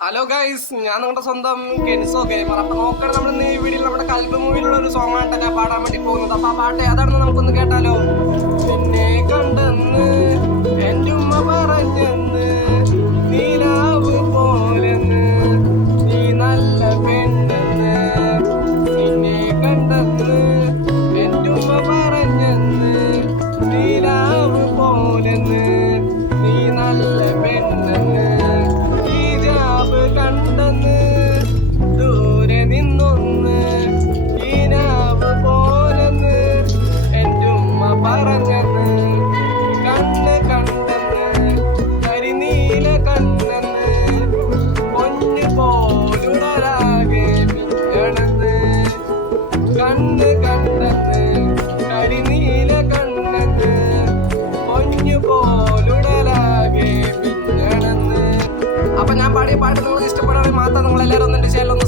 Hello guys ഞാൻ നിങ്ങളുടെ സ്വന്തം കെൻസോ ഗെയിമർ അപ്പൊ നോക്കണം നമ്മൾ ഈ വീഡിയോയിൽ നമ്മുടെ കൽബ് മൂവിയിലുള്ള ഒരു സോങ് ആയിട്ട് ഞാൻ പാടാൻ വേണ്ടി പോകുന്നത്. അപ്പൊ ആ പാട്ട് ഏതാണെന്ന് നമുക്കൊന്ന് കേട്ടാലോ? മിന്നണെന്ന് അപ്പൊ ഞാൻ പാടിയ പാട്ട് നിങ്ങൾക്ക് ഇഷ്ടപ്പെടാതെ മാത്രം നിങ്ങൾ എല്ലാവരും ഒന്ന് ചാനൽ ഒന്ന്